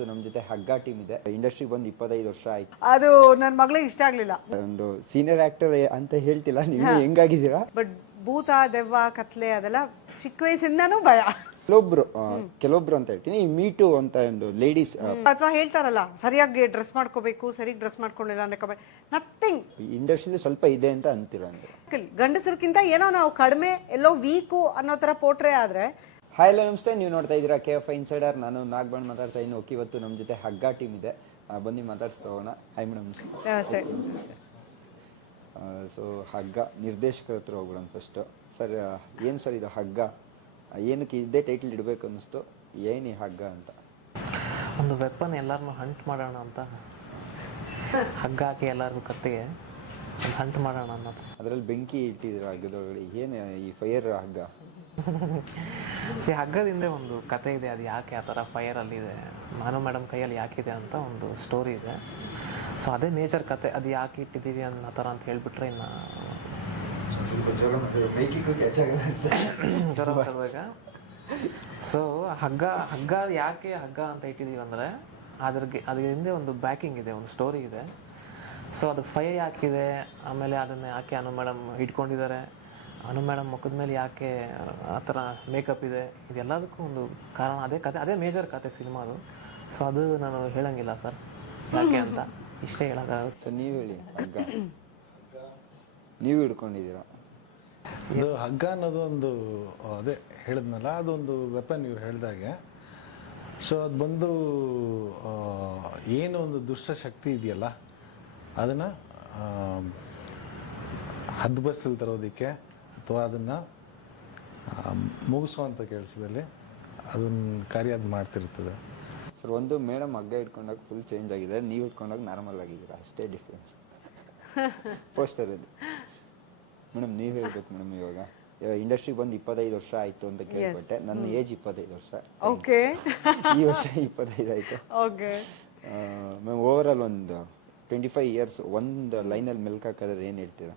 ನಮ್ಮ ಜೊತೆ ಹಗ್ಗ ಟೀಮ್ ಇದೆ. ಇಂಡಸ್ಟ್ರಿ ಬಂದು ಇಪ್ಪತ್ತೈದು ವರ್ಷ ಆಯ್ತು. ಅದು ನನ್ನ ಮಗಳಿಗೆ ಇಷ್ಟ ಆಗ್ಲಿಲ್ಲ. ಒಂದು ಸೀನಿಯರ್ ಆಕ್ಟರ್ ಅಂತ ಹೇಳ್ತಿಲ್ಲ. ನೀವು ಹೆಂಗಾಗಿದ್ದೀರಾ? ಬಟ್ ಭೂತ ದೆವ್ವ ಕತ್ಲೆ ಅದೆಲ್ಲ ಚಿಕ್ಕ ವಯಸ್ಸಿಂದಾನು ಭಯ. ಕೆಲವೊಬ್ರು ಆ, ಕೆಲವೊಬ್ರು ಅಂತ ಹೇಳ್ತೀನಿ. ಮೀಟು ಅಂತ ಒಂದು ಲೇಡೀಸ್ ಅಥವಾ ಹೇಳ್ತಾರಲ್ಲ ಸರಿಯಾಗಿ ಡ್ರೆಸ್ ಮಾಡ್ಕೋಬೇಕು ಸರಿಯಾಗಿ ಡ್ರೆಸ್ ಮಾಡ್ಕೊಂಡಿಲ್ಲ ಅಂದ್ರೆ ನಥಿಂಗ್ ಇಂಡಸ್ಟ್ರಿಲಿ ಸ್ವಲ್ಪ ಇದೆ ಅಂತ ಅಂತೀರ ಅಂದ್ರೆ? ಗಂಡಸರ್ಕಿಂತ ಏನೋ ನಾವು ಕಡಿಮೆ ಎಲ್ಲೋ ವೀಕು ಅನ್ನೋ ತರ ಪೋಟ್ರೆ ಆದ್ರೆ ಹಾಯ್ ಎಲ್ಲ ನಮಸ್ತೆ ನೀವು ನೋಡ್ತಾ ಇದ್ದೀರಾ ಕೆ ಎಫ್ ಇನ್ಸೈಡರ್ ನಾನು ನಾಗಬಂಡ್ ಮಾತಾಡ್ತಾ ಇನ್ನು ಓಕೆ ಇವತ್ತು ನಮ್ಮ ಜೊತೆ ಹಗ್ಗ ಟೀಮ್ ಇದೆ. ಬನ್ನಿ ಮಾತಾಡ್ಸ್ತಾ ಹೋಗೋಣ. ಹಾಯ್ ಮೇಡಮ್ ನಮಸ್ತೆ. ಸೊ ಹಗ್ಗ. ನಿರ್ದೇಶಕರ ಹತ್ರ ಹೋಗ್ಬಿಡೋಣ ಫಸ್ಟು ಸರ್ ಏನು ಸರ್ ಇದು ಹಗ್ಗ? ಏನಕ್ಕೆ ಇದೇ ಟೈಟಲ್ ಇಡಬೇಕು ಅನ್ನಿಸ್ತು? ಏನು ಈ ಹಗ್ಗ ಅಂತ? ಒಂದು ವೆಪನ್ ಎಲ್ಲರನ್ನು ಹಂಟ್ ಮಾಡೋಣ ಅಂತ. ಹಗ್ಗ ಹಾಕಿ ಎಲ್ಲರಿಗೂ ಕತ್ತಿಗೆ ಒಂದು ಹಂಟ್ ಮಾಡೋಣ ಅನ್ನೋದು. ಅದರಲ್ಲಿ ಬೆಂಕಿ ಇಟ್ಟಿದ್ರು ಹಗ್ಗದೊಳಗಡೆ? ಏನು ಈ ಫೈರ್ ಹಗ್ಗ? ಸಿ ಹಗ್ಗದಿಂದ ಒಂದು ಕತೆ ಇದೆ. ಅದು ಯಾಕೆ ಆ ಥರ ಫೈರಲ್ಲಿದೆ ನಾನು ಮೇಡಮ್ ಕೈಯಲ್ಲಿ ಯಾಕಿದೆ ಅಂತ ಒಂದು ಸ್ಟೋರಿ ಇದೆ. ಸೊ ಅದೇ ನೇಚರ್ ಕತೆ ಅದು ಯಾಕೆ ಇಟ್ಟಿದ್ದೀವಿ ಅನ್ನೋ ಥರ ಅಂತ ಹೇಳಿಬಿಟ್ರೆ ಇನ್ನು ಜ್ವರ ಸೊ ಹಗ್ಗ ಹಗ್ಗ ಯಾಕೆ ಹಗ್ಗ ಅಂತ ಇಟ್ಟಿದ್ದೀವಿ ಅಂದರೆ ಅದ್ರಿಗೆ ಅದ್ರ ಹಿಂದೆ ಒಂದು ಬ್ಯಾಕಿಂಗ್ ಇದೆ ಒಂದು ಸ್ಟೋರಿ ಇದೆ. ಸೊ ಅದು ಫೈ ಯಾಕಿದೆ? ಆಮೇಲೆ ಅದನ್ನು ಯಾಕೆ ಅನು ಮೇಡಮ್ ಇಟ್ಕೊಂಡಿದ್ದಾರೆ? ಅನು ಮೇಡಮ್ ಮುಖದ ಮೇಲೆ ಯಾಕೆ ಆ ಥರ ಮೇಕಪ್ ಇದೆ? ಇದೆಲ್ಲದಕ್ಕೂ ಒಂದು ಕಾರಣ. ಅದೇ ಕತೆ ಅದೇ ಮೇಜರ್ ಕತೆ ಸಿನಿಮಾದು ಸೊ ಅದು ನಾನು ಹೇಳಂಗಿಲ್ಲ ಸರ್. ಯಾಕೆ ಅಂತ? ಇಷ್ಟೇ ಹೇಳೋಕ್ಕಾಗುತ್ತೆ ಸರ್ ನೀವು ಹೇಳಿ ಹಗ್ಗ. ನೀವು ಹಿಡ್ಕೊಂಡಿದ್ದೀರಾ? ಇದು ಹಗ್ಗ ಅನ್ನೋದು ಒಂದು ಅದೇ ಹೇಳಿದ್ನಲ್ಲ ಅದೊಂದು ವೆಪನ್ ಇವ್ರು ಹೇಳಿದಾಗೆ. ಸೊ ಅದು ಬಂದು ಆ, ಏನು ಒಂದು ದುಷ್ಟ ಶಕ್ತಿ ಇದೆಯಲ್ಲ ಅದನ್ನು ಹದ್ಬಸ್ತಲ್ ತರೋದಕ್ಕೆ ಅಥವಾ ಅದನ್ನು ಮುಗಿಸುವಂಥ ಕೆಲಸದಲ್ಲಿ ಅದನ್ನ ಕಾರ್ಯ ಅದು ಮಾಡ್ತಿರ್ತದೆ. ಸರ್ ಒಂದು ಮೇಡಮ್ ಹಗ್ಗ ಇಟ್ಕೊಂಡಾಗ ಫುಲ್ ಚೇಂಜ್ ಆಗಿದೆ. ನೀವು ಇಟ್ಕೊಂಡಾಗ ನಾರ್ಮಲ್ ಆಗಿದ್ದೀರ? ಅಷ್ಟೇ ಡಿಫ್ರೆನ್ಸ್ ಪೋಸ್ಟರಲ್ಲಿ ಮೇಡಮ್ ನೀವು ಹೇಳ್ಬೇಕು ಮೇಡಮ್ ಇವಾಗ. ಇಂಡಸ್ಟ್ರಿ ಬಂದು ಇಪ್ಪತ್ತೈದು ವರ್ಷ ಆಯ್ತು ಅಂತ ಕೇಳ್ಪಟ್ಟೆ. ನನ್ನ ಏಜ್ ಇಪ್ಪತ್ತೈದು ವರ್ಷ. ಓಕೆ ಈ ವರ್ಷ ಇಪ್ಪತ್ತೈದು ಆಯ್ತು. ಓಕೆ ಮ್ಯಾಮ್ ಓವರ್ ಆಲ್ ಒಂದು ಟ್ವೆಂಟಿ ಫೈವ್ ಇಯರ್ಸ್ ಒಂದು ಲೈನಲ್ಲಿ ಮೆಲ್ಕ್ ಹಾಕಿದ್ರೆ ಏನು ಹೇಳ್ತೀರಾ?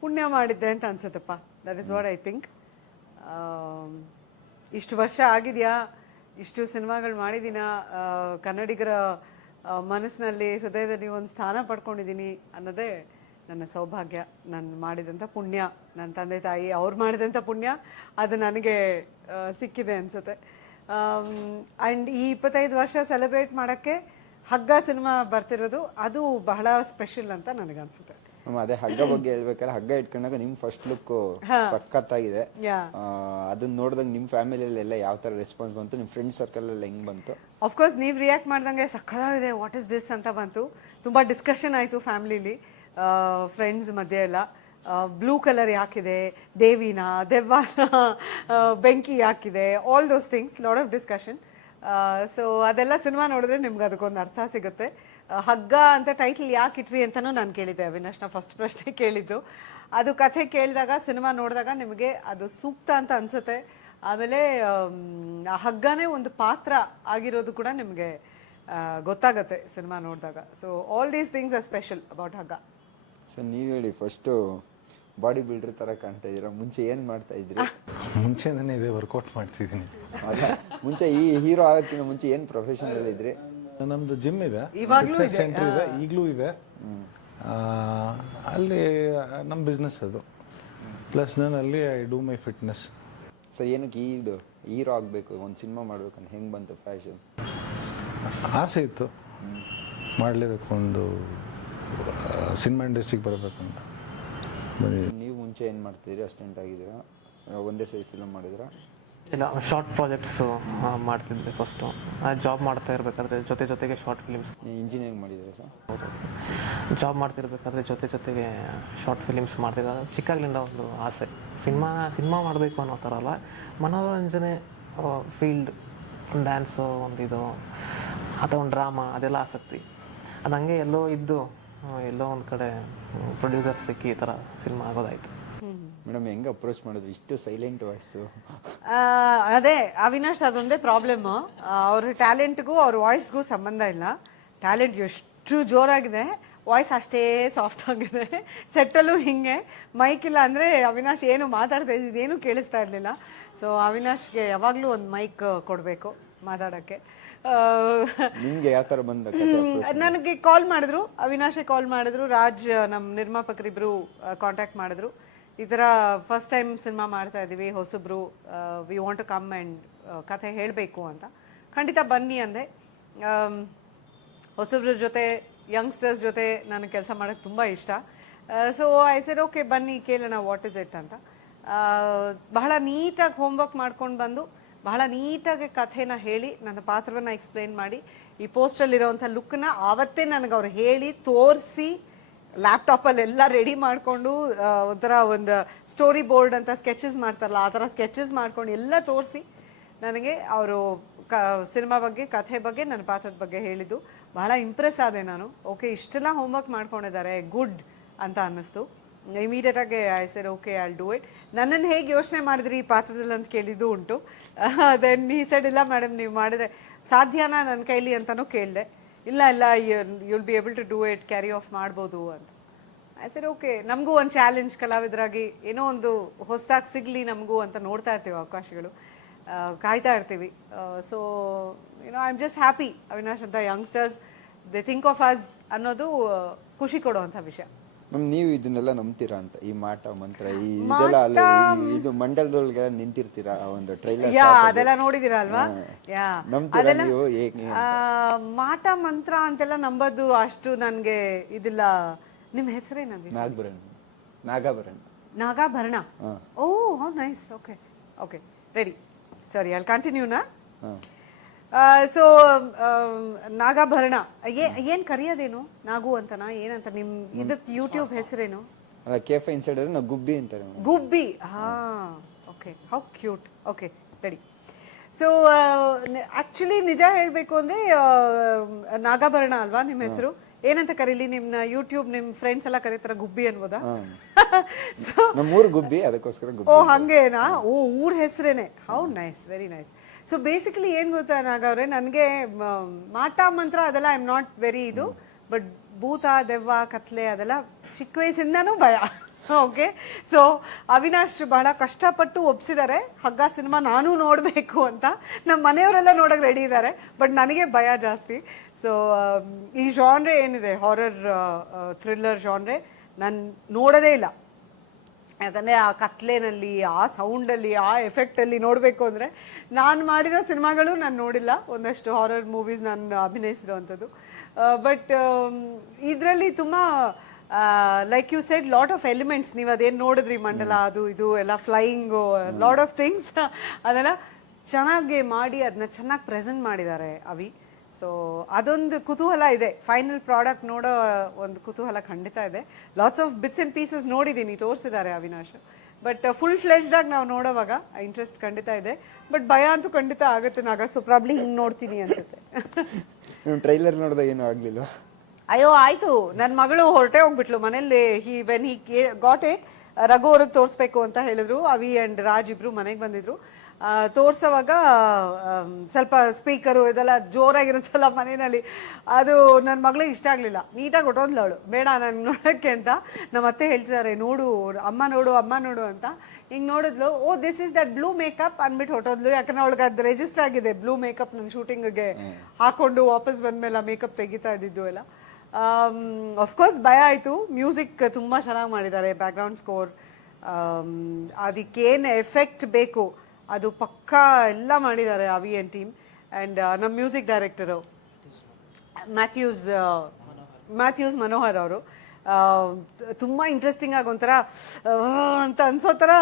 ಪುಣ್ಯ ಮಾಡಿದ್ದೆ ಅಂತ ಅನ್ಸುತ್ತಪ್ಪ. That is what I think ಇಷ್ಟು ವರ್ಷ ಆಗಿದೆಯಾ? ಇಷ್ಟು ಸಿನಿಮಾಗಳು ಮಾಡಿದ್ದೀನ? ಕನ್ನಡಿಗರ ಮನಸ್ಸಿನಲ್ಲಿ, ಹೃದಯದಲ್ಲಿ ಒಂದು ಸ್ಥಾನ ಪಡ್ಕೊಂಡಿದ್ದೀನಿ ಅನ್ನೋದೇ ನನ್ನ ಸೌಭಾಗ್ಯ. ನಾನು ಮಾಡಿದಂಥ ಪುಣ್ಯ ನನ್ನ ತಂದೆ ತಾಯಿ ಅವ್ರು ಮಾಡಿದಂಥ ಪುಣ್ಯ, ಅದು ನನಗೆ ಸಿಕ್ಕಿದೆ ಅನಿಸುತ್ತೆ. ಆ್ಯಂಡ್ ಈ ಇಪ್ಪತ್ತೈದು ವರ್ಷ ಸೆಲೆಬ್ರೇಟ್ ಮಾಡೋಕ್ಕೆ ಹಗ್ಗ ಸಿನಿಮಾ ಬರ್ತಿರೋದು, ಅದು ಬಹಳ ಸ್ಪೆಷಲ್ ಅಂತ ನನಗನ್ಸುತ್ತೆ. ಮ್ಯಾಮ್ ಅದೇ ಹಗ್ಗ ಬಗ್ಗೆ ಹೇಳ್ಬೇಕಾದ್ರೆ ಹಗ್ಗ ಇಟ್ಕೊಂಡಾಗ ನಿಮ್ ಫಸ್ಟ್ ಲುಕ್ ಸಖತ್ತಾಗಿದೆ. ಅದನ್ನ ನೋಡಿದಾಗ ನಿಮ್ಮ ಎಲ್ಲ ಯಾವ ತರ ರೆಸ್ಪಾನ್ಸ್ ಬಂತು? ನಿಮ್ ಫ್ರೆಂಡ್ ಸರ್ಕಲ್ ಅಲ್ಲಿ ಹೆಂಗ್ ಬಂತು? ಅಫ್ಕೋರ್ಸ್ ನೀವು ರಿಯಾಕ್ಟ್ ಮಾಡ್ದಂಗೆ ಸಖತ್ತಾಗಿದೆ ವಾಟ್ ಇಸ್ ದಿಸ್ ಅಂತ ಬಂತು. ತುಂಬಾ ಡಿಸ್ಕಷನ್ ಆಯ್ತು ಫ್ಯಾಮಿಲಿಲಿ ಫ್ರೆಂಡ್ಸ್ ಮಧ್ಯೆ ಎಲ್ಲ. ಬ್ಲೂ ಕಲರ್ ಯಾಕಿದೆ ದೇವಿನ ದೆವ್ವನ ಬೆಂಕಿ ಯಾಕಿದೆ all those things lot of discussion so ಅದೆಲ್ಲ ಸಿನಿಮಾ ನೋಡಿದ್ರೆ ನಿಮ್ಗೆ ಅದಕ್ಕೊಂದು ಅರ್ಥ ಸಿಗುತ್ತೆ. ಹಗ್ಗ ಅಂತ ಟೈಟಲ್ ಯಾಕೆ ಇಟ್ರಿ ಅಂತಲೂ ನಾನು ಕೇಳಿದ್ದೆ ಅವಿನಾಶ್ನ ಫಸ್ಟ್ ಪ್ರಶ್ನೆ ಕೇಳಿದ್ದು. ಅದು ಕಥೆ ಕೇಳಿದಾಗ ಸಿನಿಮಾ ನೋಡಿದಾಗ ನಿಮಗೆ ಅದು ಸೂಕ್ತ ಅಂತ ಅನ್ಸುತ್ತೆ. ಆಮೇಲೆ ಆ ಹಗ್ಗನೇ ಒಂದು ಪಾತ್ರ ಆಗಿರೋದು ಕೂಡ ನಿಮಗೆ ಗೊತ್ತಾಗತ್ತೆ ಸಿನಿಮಾ ನೋಡಿದಾಗ. So all these things are special about Hagga. So ನೀವು ಹೇಳಿ ಫಸ್ಟು ಬಾಡಿ ಬಿಲ್ಡರ್ ಥರ ಕಾಣ್ತಾ ಇದ್ದೀರಾ? ಮುಂಚೆ ಏನು ಮಾಡ್ತಾ ಇದ್ರಿ? ಮುಂಚೆನೇ ಇದೆ ವರ್ಕೌಟ್ ಮಾಡ್ತಿದ್ದೀನಿ. ಮುಂಚೆ ಈ ಹೀರೋ ಆಗೋಕ್ಕಿಂತ ಮುಂಚೆ ಏನು ಪ್ರೊಫೆಷನಲ್ ಇದ್ರಿ? ನಮ್ದು ಜಿಮ್ ಇದೆ. ಇವಾಗ್ಲೂ ಫಿಟ್ನೆಸ್ ಸೆಂಟರ್ ಇದೆ. ಈಗಲೂ ಇದೆ. ಅಲ್ಲಿ ನಮ್ಮ ಬಿಸ್ನೆಸ್ ಅದು. ಪ್ಲಸ್ ನಾನು ಅಲ್ಲಿ I do my fitness so ಏನಕ್ಕೆ ಇದು ಹೀರೋ ಆಗಬೇಕು ಒಂದು ಸಿನಿಮಾ ಅಂತ ಹೆಂಗೆ ಬಂತು ಫ್ಯಾಷನ್ ಆಸೆ ಇತ್ತು. ಮಾಡಲೇಬೇಕು ಒಂದು ಸಿನಿಮಾ ಇಂಡಸ್ಟ್ರಿಗೆ ಬರಬೇಕಂತ. ನೀವು ಮುಂಚೆ ಏನು ಮಾಡ್ತಿದ್ದೀರಿ ಅಸ್ಟೆಂಟ್ ಆಗಿದ್ದೀರಾ? ಒಂದೇ ಸರಿ ಫಿಲ್ಮ್ ಮಾಡಿದ್ರಾ ಇಲ್ಲ ಶಾರ್ಟ್ ಪ್ರಾಜೆಕ್ಟ್ಸು ಮಾಡ್ತಿದ್ದೆ ಫಸ್ಟು ಜಾಬ್ ಮಾಡ್ತಾ ಇರಬೇಕಾದ್ರೆ ಜೊತೆ ಜೊತೆಗೆ ಶಾರ್ಟ್ ಫಿಲಿಮ್ಸ್ ಇಂಜಿನಿಯರಿಂಗ್ ಮಾಡಿದ್ದೀರಾ ಸರ್? ಹೌದು ಜಾಬ್ ಮಾಡ್ತಿರ್ಬೇಕಾದ್ರೆ ಜೊತೆ ಜೊತೆಗೆ ಶಾರ್ಟ್ ಫಿಲಿಮ್ಸ್ ಮಾಡ್ತಿದ್ದೆ. ಚಿಕ್ಕಾಗ್ಲಿಂದ ಒಂದು ಆಸೆ. ಸಿನಿಮಾ ಸಿನಿಮಾ ಮಾಡಬೇಕು ಅನ್ನೋ ಥರ ಅಲ್ಲ ಮನೋರಂಜನೆ ಫೀಲ್ಡ್ ಒಂದು ಡ್ಯಾನ್ಸು ಒಂದು ಇದು ಅಥವಾ ಒಂದು ಡ್ರಾಮಾ ಅದೆಲ್ಲ ಆಸಕ್ತಿ. ಅದು ಹಂಗೆ ಎಲ್ಲೋ ಇದ್ದು ಎಲ್ಲೋ ಒಂದು ಕಡೆ ಪ್ರೊಡ್ಯೂಸರ್ ಸಿಕ್ಕಿ ಈ ಥರ ಸಿನಿಮಾ ಆಗೋದಾಯಿತು. ಮೇಡಮ್ ಹೆಂಗೆ ಅಪ್ರೋಚ್ ಮಾಡಿದ್ರು? ಇಷ್ಟು ಸೈಲೆಂಟ್ ವಾಯ್ಸ್ ಅದೇ ಅವಿನಾಶ್ ಅದೊಂದೇ ಪ್ರಾಬ್ಲಮ್ ಅವ್ರ ಟ್ಯಾಲೆಂಟ್ಗೂ ಅವ್ರ ವಾಯ್ಸ್ಗೂ ಸಂಬಂಧ ಇಲ್ಲ. ಟ್ಯಾಲೆಂಟ್ ಎಷ್ಟು ಜೋರಾಗಿದೆ ವಾಯ್ಸ್ ಅಷ್ಟೇ ಸಾಫ್ಟ್ ಆಗಿದೆ. ಸೆಟ್ಟಲ್ಲೂ ಹಿಂಗೆ. ಮೈಕ್ ಇಲ್ಲ ಅಂದರೆ ಅವಿನಾಶ್ ಏನು ಮಾತಾಡ್ತಾ ಇದೇನು ಏನೂ ಕೇಳಿಸ್ತಾ ಇರಲಿಲ್ಲ. ಸೊ ಅವಿನಾಶ್ಗೆ ಯಾವಾಗಲೂ ಒಂದು ಮೈಕ್ ಕೊಡಬೇಕು ಮಾತಾಡೋಕ್ಕೆ. ನಿಮಗೆ ಯಾವ ಥರ ಬಂದ ನನಗೆ ಕಾಲ್ ಮಾಡಿದ್ರು. ಅವಿನಾಶೆ ಕಾಲ್ ಮಾಡಿದ್ರು. ರಾಜ್ ನಮ್ಮ ನಿರ್ಮಾಪಕರಿಬ್ರು ಕಾಂಟ್ಯಾಕ್ಟ್ ಮಾಡಿದ್ರು. ಈ ಥರ ಫಸ್ಟ್ ಟೈಮ್ ಸಿನಿಮಾ ಮಾಡ್ತಾ ಇದ್ದೀವಿ, ಹೊಸಬ್ರು we want to come and ಕಥೆ ಹೇಳಬೇಕು ಅಂತ. ಖಂಡಿತ ಬನ್ನಿ ಅಂದೆ. ಹೊಸಬ್ರ ಜೊತೆ ಯಂಗ್ಸ್ಟರ್ಸ್ ಜೊತೆ ನನಗೆ ಕೆಲಸ ಮಾಡೋಕ್ಕೆ ತುಂಬ ಇಷ್ಟ. ಸೊ ಐ ಸೆಡ್ ಓಕೆ ಬನ್ನಿ, ಕೇಳೋಣ ವಾಟ್ ಇಸ್ ಇಟ್ ಅಂತ. ಬಹಳ ನೀಟಾಗಿ ಹೋಮ್ವರ್ಕ್ ಮಾಡ್ಕೊಂಡು ಬಂದು, ಬಹಳ ನೀಟಾಗಿ ಕಥೆನ ಹೇಳಿ, ನನ್ನ ಪಾತ್ರವನ್ನು ಎಕ್ಸ್ಪ್ಲೈನ್ ಮಾಡಿ, ಈ ಪೋಸ್ಟಲ್ಲಿರೋವಂಥ ಲುಕ್ನ ಆವತ್ತೇ ನನಗೆ ಅವ್ರು ಹೇಳಿ, ತೋರಿಸಿ ಲ್ಯಾಪ್ಟಾಪಲ್ಲಿ ಎಲ್ಲ ರೆಡಿ ಮಾಡಿಕೊಂಡು ಒಂಥರ ಒಂದು ಸ್ಟೋರಿ ಬೋರ್ಡ್ ಅಂತ ಸ್ಕೆಚಸ್ ಮಾಡ್ತಾರಲ್ಲ, ಆ ಥರ ಸ್ಕೆಚಸ್ ಮಾಡ್ಕೊಂಡು ಎಲ್ಲ ತೋರಿಸಿ ನನಗೆ ಅವರು ಕ ಸಿನಿಮಾ ಬಗ್ಗೆ, ಕಥೆ ಬಗ್ಗೆ, ನನ್ನ ಪಾತ್ರದ ಬಗ್ಗೆ ಹೇಳಿದ್ದು. ಬಹಳ ಇಂಪ್ರೆಸ್ ಆದೆ ನಾನು. ಓಕೆ ಇಷ್ಟೆಲ್ಲ ಹೋಮ್ವರ್ಕ್ ಮಾಡ್ಕೊಂಡಿದ್ದಾರೆ. ಗುಡ್ ಅಂತ ಅನ್ನಿಸ್ತು. ಇಮಿಡಿಯೇಟ್ ಆಗಿ I sir okay I do it ನನ್ನನ್ನು ಹೇಗೆ ಯೋಚನೆ ಮಾಡಿದ್ರಿ ಈ ಪಾತ್ರದಲ್ಲಿ ಅಂತ ಕೇಳಿದ್ದು ಉಂಟು. ದೆನ್ ಈ ಸೈಡ್ ಇಲ್ಲ ಮೇಡಮ್ ನೀವು ಮಾಡಿದ್ರೆ ಸಾಧ್ಯನಾ ನನ್ನ ಕೈಲಿ ಅಂತಲೂ ಕೇಳಿದೆ. ಇಲ್ಲ ಇಲ್ಲ you'll be able to do it carry off ಮಾಡ್ಬೋದು ಅಂತ. ಐ ಸರಿ ಓಕೆ ನಮಗೂ ಒಂದು ಚಾಲೆಂಜ್ ಕಲಾವಿದರಾಗಿ, ಏನೋ ಒಂದು ಹೊಸದಾಗಿ ಸಿಗಲಿ ನಮಗೂ ಅಂತ ನೋಡ್ತಾ ಇರ್ತೀವಿ ಅವಕಾಶಗಳು. ಕಾಯ್ತಾ ಇರ್ತೀವಿ. So you know I am just happy Avinash ಅಂತ youngsters they think of us ಅನ್ನೋದು ಖುಷಿ ಕೊಡುವಂಥ ವಿಷಯ. ಮ್ಯಾಮ್ ನೀವು ಇದನ್ನೆಲ್ಲ ನಂಬ್ತೀರಾ ಅಂತ? ಈ ಮಾಟ ಮಂತ್ರ ಈ ಇದೆಲ್ಲ ಅಲ್ಲ ಈ- ಇದು ಮಂಡಲದೊಳಗೆ ನಿಂತಿರ್ತೀರಾ? ಆ ಒಂದು ಟ್ರೈಲರ್ ಯಾ ಅದೆಲ್ಲ ನೋಡಿದಿರ ಅಲ್ವಾ? ಯಾ. ನಂಬ್ತೀರಾ ಅದೆಲ್ಲ ನೀವು? ಹೇಗೆ ಆ, ಮಾಟ ಮಂತ್ರ ಅಂತೆಲ್ಲ ನಂಬೋದು ಅಷ್ಟು ನನಗೆ ಇದಿಲ್ಲ. ನಿಮ್ಮ ಹೆಸರೇನಂದ್ರೆ Nagabharana. Nagabharana. Nagabharana? Oh how nice. Okay okay ready sorry ಅಲ್ಲಿ ಕಂಟಿನ್ಯೂನಾ ಹಾಂ. ಸೊ ನಾಗಾಭರಣ ಏ ಏನ್ ಕರೆಯೋದೇನು? ನಾಗು ಅಂತನಾ? ಏನಂತ ನಿಮ್ ಇದಕ್ಕೆ ಯೂಟ್ಯೂಬ್ ಹೆಸರೇನು? ಅಲ್ಲ ಕೇಫ್ ಇನ್ಸೈಡ್ ಅಂದ್ರೆ ನಾವು ಗುಬ್ಬಿ ಅಂತಾರೆ. ಗುಬ್ಬಿ? ಹಾ okay how cute okay ready so actually ನಿಜ ಹೇಳಬೇಕು ಅಂದ್ರೆ ಆ, ನಾಗಾಭರಣ ಅಲ್ವಾ ನಿಮ್ಮ ಹೆಸರು? ಏನಂತ ಕರೀಲಿ ನಿಮ್ನ ಯೂಟ್ಯೂಬ್ ನಿಮ್ ಫ್ರೆಂಡ್ಸ್ ಎಲ್ಲ ಕರೀತಾರ ಗುಬ್ಬಿ ಅನ್ಬೋದಾ? ಹಾಂ. ಸೊ ನಮ್ಮ ಊರು ಗುಬ್ಬಿ ಅದಕ್ಕೋಸ್ಕರ ಓ ಗುಬ್ಬಿ ಹಂಗೇನಾ? ಓ ಊರ್ ಹೆಸರೇನೆ. How nice very nice so basically ಏನು ಗೊತ್ತಾ ನಾಗವ್ರೆ ನನಗೆ ಮಾಟ ಮಂತ್ರ ಅದೆಲ್ಲ ಐ ಆಮ್ ನಾಟ್ ವೆರಿ ಇದು ಬಟ್ ಭೂತ, ದೆವ್ವ, ಕತ್ಲೆ ಅದೆಲ್ಲ ಚಿಕ್ಕ ವಯಸ್ಸಿಂದನೂ ಭಯ. ಓಕೆ ಸೊ ಅವಿನಾಶ್ ಬಹಳ ಕಷ್ಟಪಟ್ಟು ಒಪ್ಸಿದ್ದಾರೆ ಹಗ್ಗ ಸಿನಿಮಾ ನಾನು ನೋಡಬೇಕು ಅಂತ. ನಮ್ಮ ಮನೆಯವರೆಲ್ಲ ನೋಡಕ್ ರೆಡಿ ಇದ್ದಾರೆ ಬಟ್ ನನಗೆ ಭಯ ಜಾಸ್ತಿ. ಸೊ ಈ ಜಾನ್ರೆ ಏನಿದೆ ಹಾರರ್ ಥ್ರಿಲ್ಲರ್ ಜಾನ್ರೆ ನಾನು ನೋಡೋದೇ ಇಲ್ಲ. ಯಾಕಂದರೆ ಆ ಕತ್ಲೆನಲ್ಲಿ ಆ ಸೌಂಡಲ್ಲಿ ಆ ಎಫೆಕ್ಟಲ್ಲಿ ನೋಡಬೇಕು ಅಂದರೆ ನಾನು ಮಾಡಿರೋ ಸಿನಿಮಾಗಳು ನಾನು ನೋಡಿಲ್ಲ. ಒಂದಷ್ಟು ಹಾರರ್ ಮೂವೀಸ್ ನಾನು ಅಭಿನಯಿಸಿರೋವಂಥದ್ದು. ಬಟ್ ಇದರಲ್ಲಿ ತುಂಬ like you said lot of elements ನೀವು ಅದೇನು ನೋಡಿದ್ರಿ ಮಂಡಲ ಅದು ಇದು ಎಲ್ಲ ಫ್ಲೈಯಿಂಗು ಲಾಟ್ ಆಫ್ ಥಿಂಗ್ಸ್ ಅದೆಲ್ಲ ಚೆನ್ನಾಗಿ ಮಾಡಿ ಅದನ್ನ ಚೆನ್ನಾಗಿ ಪ್ರೆಸೆಂಟ್ ಮಾಡಿದ್ದಾರೆ ಅವಿ. ಸೊ ಅದೊಂದು ಕುತೂಹಲ ಇದೆ. ಫೈನಲ್ ಪ್ರಾಡಕ್ಟ್ ನೋಡೋ ಒಂದು ಕುತೂಹಲ ಖಂಡಿತ ಇದೆ. Lots of bits and pieces ನೋಡಿದ್ದೀನಿ ತೋರಿಸಿದ್ದಾರೆ ಅವಿನಾಶ್. ಬಟ್ ಫುಲ್ ಫ್ಲೆಶ್ಡ್ ಆಗಿ ನಾವು ನೋಡೋವಾಗ ಇಂಟ್ರೆಸ್ಟ್ ಖಂಡಿತ ಇದೆ. ಬಟ್ ಭಯ ಅಂತೂ ಖಂಡಿತ ಆಗುತ್ತೆ ನಾಗ. ಸೊ ಪ್ರಾಬ್ಲಿ ಹಿಂಗೆ ನೋಡ್ತೀನಿ ಅನ್ಸುತ್ತೆ. ನೀವು ಟ್ರೈಲರ್ ನೋಡಿದಾಗ ಏನೂ ಆಗಲಿಲ್ಲ ಅಯ್ಯೋ ಆಯ್ತು. ನನ್ನ ಮಗಳು ಹೊರಟೆ ಹೋಗ್ಬಿಟ್ಲು. ಮನೇಲಿ he when he got a Raghu ಅವ್ರಿಗೆ ತೋರಿಸ್ಬೇಕು ಅಂತ ಹೇಳಿದ್ರು. ಅವಿ ಅಂಡ್ ರಾಜ್ ಇಬ್ರು ಮನೆಗೆ ಬಂದಿದ್ರು. ತೋರ್ಸೋವಾಗ ಸ್ವಲ್ಪ ಸ್ಪೀಕರು ಇದೆಲ್ಲ ಜೋರಾಗಿರುತ್ತಲ್ಲ ಮನೆಯಲ್ಲಿ. ಅದು ನನ್ನ ಮಗಳಿಗೆ ಇಷ್ಟ ಆಗಲಿಲ್ಲ. ನೀಟಾಗಿ ಹೊಟ್ಟೋದ್ಲು ಅವಳು. ಬೇಡ ನಾನು ನೋಡೋಕ್ಕೆ ಅಂತ ನಮ್ಮ ಅತ್ತೆ ಹೇಳ್ತಿದ್ದಾರೆ ನೋಡು ಅಮ್ಮ ನೋಡು ಅಮ್ಮ ನೋಡು ಅಂತ. ಹಿಂಗೆ ನೋಡಿದ್ಲು ಓ this is that blue makeup ಅಂದ್ಬಿಟ್ಟು ಹೊಟ್ಟೋದ್ಲು ಯಾಕಂದ್ರೆ ಅವಳಿಗೆ ಅದು ರಿಜಿಸ್ಟರ್ ಆಗಿದೆ ಬ್ಲೂ ಮೇಕಪ್ ನನ್ನ ಶೂಟಿಂಗ್ಗೆ ಹಾಕೊಂಡು ವಾಪಸ್ ಬಂದ್ಮೇಲೆ ಮೇಕಪ್ ತೆಗಿತಾ ಇದ್ದಿದ್ದು ಎಲ್ಲ. ಅಫ್ಕೋರ್ಸ್ ಭಯ ಆಯಿತು. ಮ್ಯೂಸಿಕ್ ತುಂಬ ಚೆನ್ನಾಗಿ ಮಾಡಿದ್ದಾರೆ ಬ್ಯಾಕ್ಗ್ರೌಂಡ್ ಸ್ಕೋರ್ ಅದಕ್ಕೇನು ಎಫೆಕ್ಟ್ ಬೇಕು? ಅದು ಪಕ್ಕಾ ಎಲ್ಲ ಮಾಡಿದ್ದಾರೆ ಅವಿ ಎನ್ ಟೀಮ್ ಆ್ಯಂಡ್ ನಮ್ಮ music director Mathews Mathews Manohar ಅವರು. ತುಂಬ ಇಂಟ್ರೆಸ್ಟಿಂಗ್ ಆಗಿ ಒಂಥರ ಅಂತ ಅನ್ಸೋ ಥರ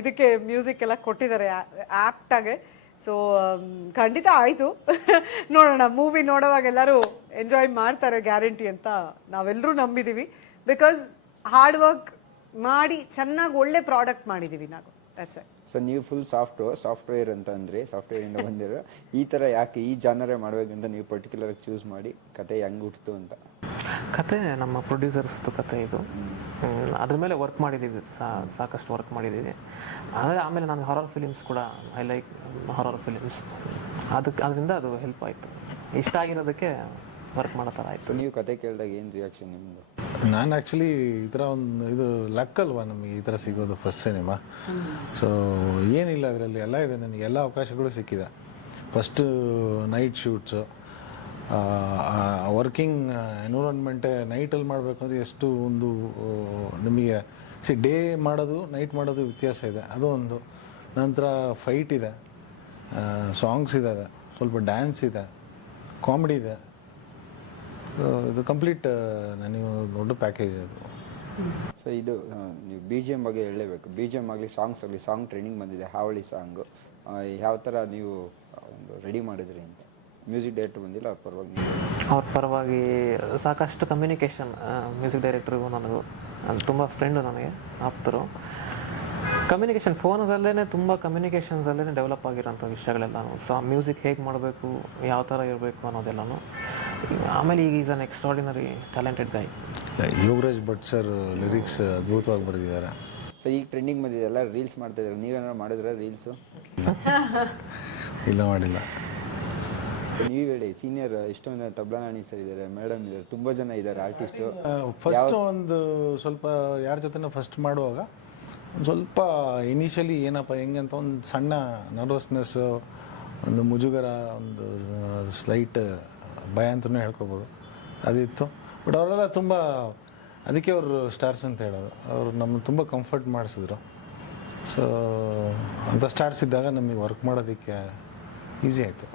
ಇದಕ್ಕೆ ಮ್ಯೂಸಿಕ್ ಎಲ್ಲ ಕೊಟ್ಟಿದ್ದಾರೆ ಆ್ಯಪ್ಟಾಗೆ ಸೊ ಖಂಡಿತ ಆಯಿತು. ನೋಡೋಣ ಮೂವಿ ನೋಡೋವಾಗ ಎಲ್ಲರೂ ಎಂಜಾಯ್ ಮಾಡ್ತಾರೆ ಗ್ಯಾರಂಟಿ ಅಂತ ನಾವೆಲ್ಲರೂ ನಂಬಿದ್ದೀವಿ ಬಿಕಾಸ್ ಹಾರ್ಡ್ ವರ್ಕ್ ಮಾಡಿ, ಚೆನ್ನಾಗಿ ಒಳ್ಳೆ ಪ್ರಾಡಕ್ಟ್ ಮಾಡಿದ್ದೀವಿ ನಾವು. ದಟ್ಸ್ ಸೊ ನೀವು ಫುಲ್ ಸಾಫ್ಟ್ ಸಾಫ್ಟ್ವೇರ್ ಅಂತ ಅಂದ್ರೆ ಸಾಫ್ಟ್ವೇರ್ ಇಂದ ಬಂದಿರೋ ಈ ತರ ಯಾಕೆ ಈ ಜಾನರೇ ಮಾಡ್ಬೇಕಂತ ನೀವು ಪರ್ಟಿಕ್ಯುಲರ್ ಚೂಸ್ ಮಾಡಿ ಕತೆ ಹೆಂಗ್ ಹುಟ್ಟಿತು ಅಂತ. ಕತೆ ನಮ್ಮ ಪ್ರೊಡ್ಯೂಸರ್ಸ್ದು ಕತೆ ಇದು. ಅದ್ರ ಮೇಲೆ ವರ್ಕ್ ಮಾಡಿದ್ದೀವಿ ಸಾ- ಸಾಕಷ್ಟು ವರ್ಕ್ ಮಾಡಿದ್ದೀವಿ ಆದರೆ ಆಮೇಲೆ ನಾನು ಹಾರರ್ ಫಿಲಿಮ್ಸ್ ಕೂಡ ಐ ಲೈಕ್ ಹಾರರ್ ಫಿಲಿಮ್ಸ್ ಅದಕ್ಕೆ ಅದರಿಂದ ಅದು ಹೆಲ್ಪ್ ಆಯಿತು. ಇಷ್ಟ ಆಗಿರೋದಕ್ಕೆ ವರ್ಕ್ ಮಾಡೋ ಥರ ಆಯಿತು. ಸೊ ನೀವು ಕತೆ ಕೇಳಿದಾಗ ಏನು ರಿಯಾಕ್ಷನ್ ನಿಮ್ದು? ನಾನು ಆ್ಯಕ್ಚುಲಿ ಈ ಥರ ಒಂದು ಇದು ಲಕ್ ಅಲ್ವಾ ನಮಗೆ ಈ ಥರ ಸಿಗೋದು ಫಸ್ಟ್ ಸಿನಿಮಾ ಸೊ ಏನಿಲ್ಲ ಅದರಲ್ಲಿ, ಎಲ್ಲ ಇದೆ ನನಗೆ, ಎಲ್ಲ ಅವಕಾಶಗಳು ಸಿಕ್ಕಿದೆ. ಫಸ್ಟು ನೈಟ್ ಶೂಟ್ಸು ವರ್ಕಿಂಗ್ ಎನ್ವಿರಾನ್ಮೆಂಟೇ ನೈಟಲ್ಲಿ ಮಾಡಬೇಕಂದ್ರೆ ಎಷ್ಟು ಒಂದು ನಿಮಗೆ ಸಿ ಡೇ ಮಾಡೋದು ನೈಟ್ ಮಾಡೋದು ವ್ಯತ್ಯಾಸ ಇದೆ. ಅದು ಒಂದು. ನಂತರ ಫೈಟ್ ಇದೆ. ಸಾಂಗ್ಸ್ ಇದ್ದಾವೆ ಸ್ವಲ್ಪ ಡ್ಯಾನ್ಸ್ ಇದೆ. ಕಾಮಿಡಿ ಇದೆ. ಇದು ಕಂಪ್ಲೀಟ್ ನನಗೆ ಒಂದು ದೊಡ್ಡ ಪ್ಯಾಕೇಜ್ ಅದು. ಸೊ ಇದು ನೀವು ಬಿ ಜಿ ಎಂ ಬಗ್ಗೆ ಹೇಳಲೇಬೇಕು. ಬಿ ಜಿ ಎಂ ಆಗಲಿ ಸಾಂಗ್ಸ್ ಆಗಲಿ ಸಾಂಗ್ ಟ್ರೈನಿಂಗ್ ಬಂದಿದೆ ಹಾವಳಿ ಸಾಂಗು ಯಾವ ಥರ ನೀವು ಒಂದು ರೆಡಿ ಮಾಡಿದ್ರಿ ಅಂತ? ಮ್ಯೂಸಿಕ್ ಡೈರೆಕ್ಟರ್ ಬಂದಿಲ್ಲ ಅವ್ರ ಪರವಾಗಿ ಅವ್ರ ಪರವಾಗಿ ಸಾಕಷ್ಟು ಕಮ್ಯುನಿಕೇಷನ್ ಮ್ಯೂಸಿಕ್ ಡೈರೆಕ್ಟ್ರಿಗೂ ನನಗೂ ಅದು ತುಂಬ ಫ್ರೆಂಡು ನನಗೆ ಆಪ್ತರು. ಕಮ್ಯುನಿಕೇಷನ್ ಫೋನಲ್ಲೇ ತುಂಬ ಕಮ್ಯುನಿಕೇಷನ್ಸಲ್ಲೇ ಡೆವಲಪ್ ಆಗಿರೋಂಥ ವಿಷಯಗಳೆಲ್ಲನೂ. ಸೊ ಮ್ಯೂಸಿಕ್ ಹೇಗೆ ಮಾಡಬೇಕು ಯಾವ ಥರ ಇರಬೇಕು ಅನ್ನೋದೆಲ್ಲನೂ. ಆಮೇಲೆ ಈಗ is an extraordinary talented guy Yograj Bhat sir lyrics ಅದ್ಭುತವಾಗಿ ಬರೆದಿದ್ದಾರೆ. ಸೊ ಈಗ ಟ್ರೆಂಡಿಂಗ್ ಬಂದಿದೆ ಎಲ್ಲ ರೀಲ್ಸ್ ಮಾಡ್ತಾ ಇದ್ದಾರೆ? ನೀವೇನಾದ್ರು ಮಾಡಿದ್ರೆ ರೀಲ್ಸು ಇಲ್ಲ ಮಾಡಿಲ್ಲ. ನೀವು ಹೇಳಿ ಸೀನಿಯರ್ ಇಷ್ಟೊಂದು ತಬ್ಲಾ ನಾಣಿ ಸರ್ ಇದ್ದಾರೆ ಮೇಡಮ್ ಇದ್ದಾರೆ ತುಂಬ ಜನ ಇದ್ದಾರೆ ಆರ್ಟಿಸ್ಟು ಫಸ್ಟ್ ಒಂದು ಸ್ವಲ್ಪ ಯಾರ ಜೊತೆನ ಫಸ್ಟ್ ಮಾಡುವಾಗ ಒಂದು ಸ್ವಲ್ಪ ಇನಿಷಿಯಲಿ ಏನಪ್ಪ ಹೆಂಗೆ ಅಂತ ಒಂದು ಸಣ್ಣ ನರ್ವಸ್ನೆಸ್ ಒಂದು ಮುಜುಗರ ಒಂದು ಸ್ಲೈಟ್ ಭಯ ಅಂತಲೂ ಹೇಳ್ಕೊಬೋದು. ಅದಿತ್ತು. ಬಟ್ ಅವರೆಲ್ಲ ತುಂಬ ಅದಕ್ಕೆ ಅವರು ಸ್ಟಾರ್ಸ್ ಅಂತ ಹೇಳೋದು. ಅವರು ನಮ್ಮನ್ನು ತುಂಬ ಕಂಫರ್ಟ್ ಮಾಡಿಸಿದ್ರು. ಸೊ ಅಂಥ ಸ್ಟಾರ್ಸ್ ಇದ್ದಾಗ ನಮಗೆ ವರ್ಕ್ ಮಾಡೋದಕ್ಕೆ ಈಸಿ ಆಯಿತು.